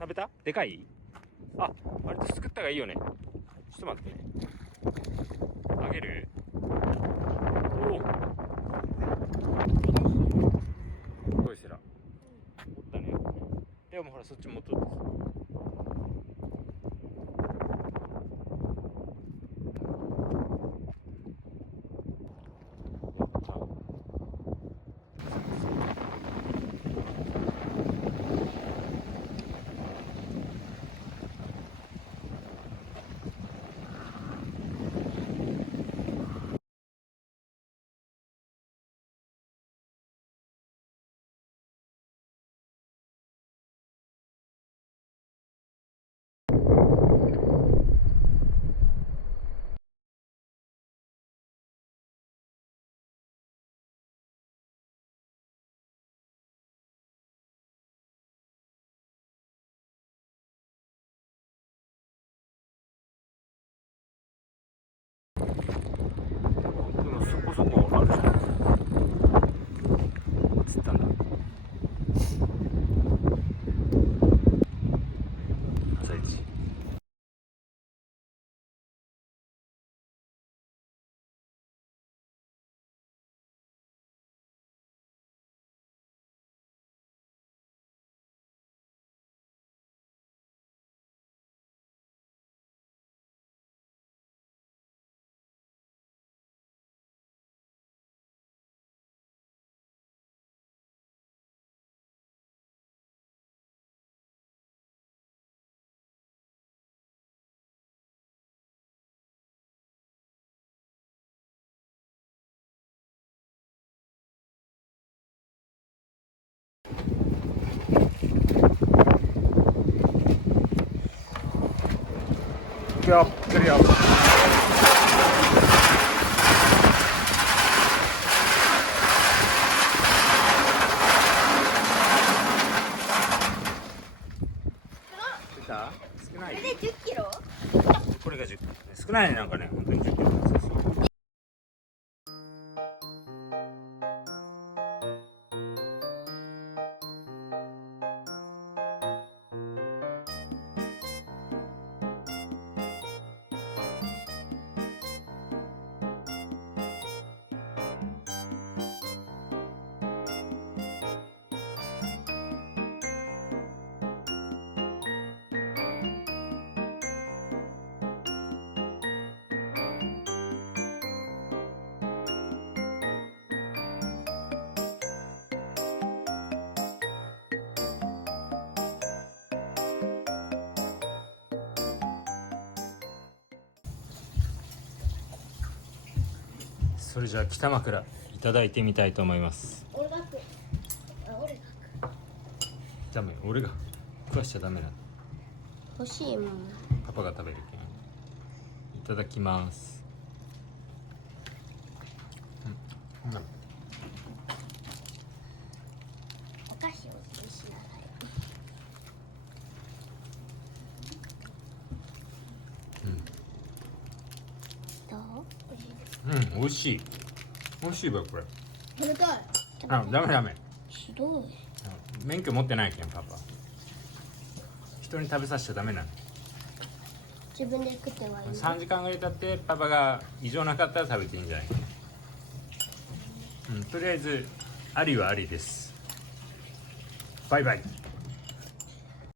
食べた？でかい？あ、割とすくったがいいよね。ちょっと待ってね。あげる？おお。すごいセラ。おったね。でもほらそっち持っとってさ。でもそこそこあるじゃん。釣ったんだ。朝一。行くよ、来るよ。出た？少ない？これで10キロ？これが10キロ。少ないね、なんかね、本当に10キロ。そうそう。それじゃあ北枕いただいてみたいと思います。俺が食う。俺がダメ、俺が食わしちゃダメなの。欲しいもん。パパが食べるけん。いただきます。うん、お菓子を召しなさい。どう？美味しい。美味しいわこれ。食べたい。あ、ダメダメ。ひどい。免許持ってないけんパパ。人に食べさせちゃダメなの。自分で食ってはいい。3時間ぐらい経ってパパが異常なかったら食べていいんじゃない？とりあえずありはありです。バイバイ。